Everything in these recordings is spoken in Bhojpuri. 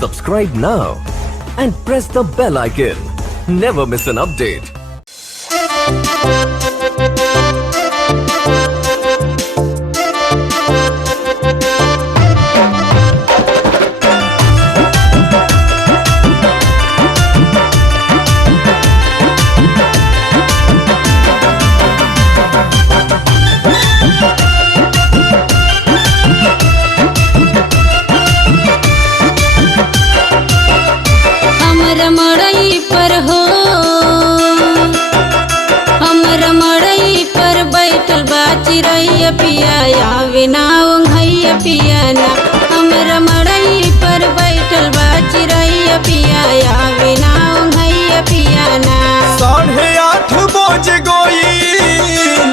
Subscribe now and press the bell icon. Never miss an update. चिरैया पिया आवे ना ओंघैया पिया ना हमरा मड़ई पर बैठल बा चिरैया पिया आवे ना ओंघैया पिया ना 8:30 बज गईल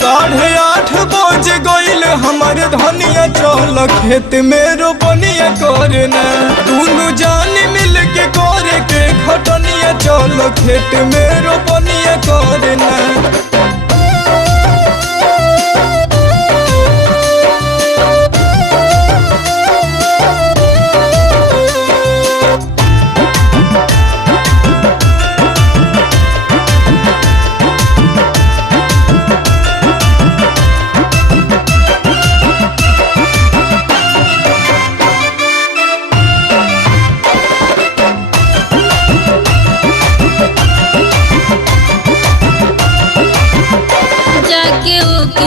8:30 बज गईल हमर धनिया चल खेत में रोपनिया करना दोनों जान मिल के करे के खटनिया चल खेत में रोपनिया करना।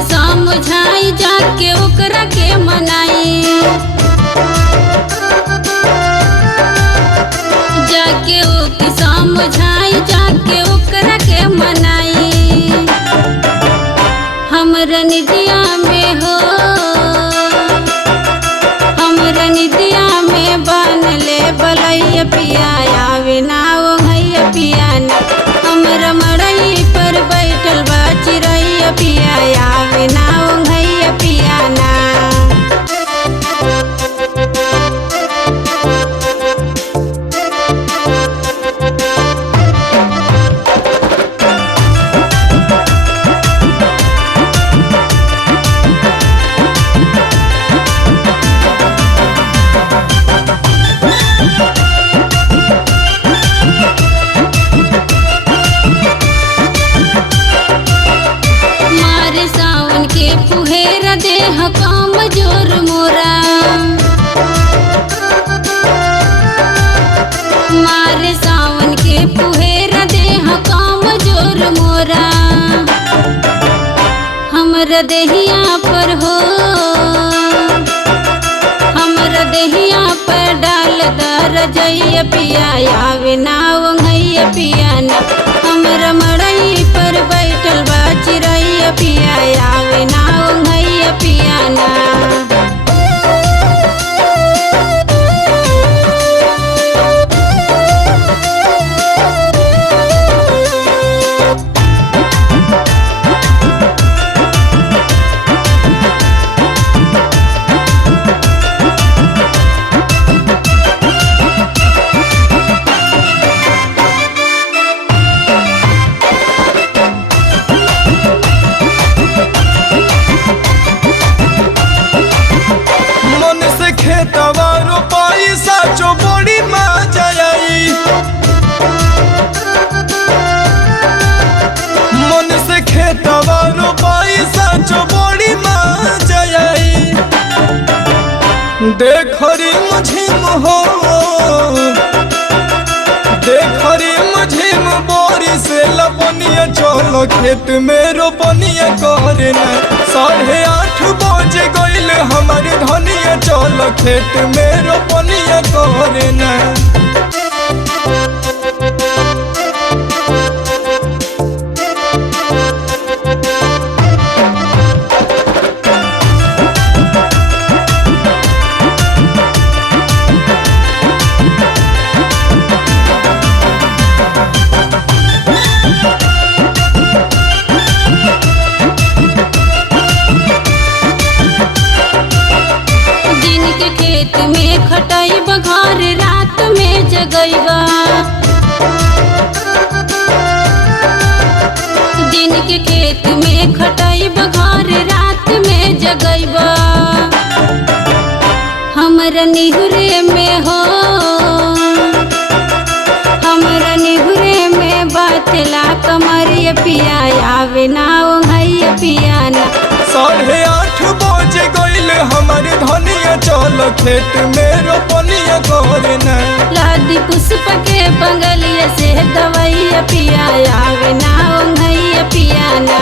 समझाई जाके ओकरा के मनाई जाके ओके समझाई जाके ओकरा के मनाई हमरा निदिया में हो हमरा निदिया में बन ले बलैया पिया आवे ना ओंघैया पिया ना हमरा मड़ई पर बैठल बा चिरैया पिया आवे ना ओंघैया पिया ना। फुहेरा देह काम जोर मोरा मारे सावन के फुहेरा देह काम जोर मोरा हमरा देहिया पर हो हमरा देहिया पर डाल दर जइया पिया आवे ना ओंघैया पिया ना हमरा मड़ई पर बैठल बा चिरैया पिया आवे ना ओंघैया पिया ना। देखरी मुझिम हो देखरी मुझिम बोरी से लपनिया चलो खेत में रोपनिया करना 8:30 बज गईल हमर धनिया चलो खेत में रोपनिया करना। खेत में खटाई बघार रात में जगैबा दिन के खेत में खटाई बघार रात में जगैबा हमरा निहुरे में हो हमरा निहुरे में बातला कमरिया पिया आवे ना ओंघैया पिया ना 8:30 बजे गइल हमर धनिया चल खेत में रोपनिया करना लादी पुष्प के बंगलिया से दवैया पिया आवे ना ओंघैया पिया ना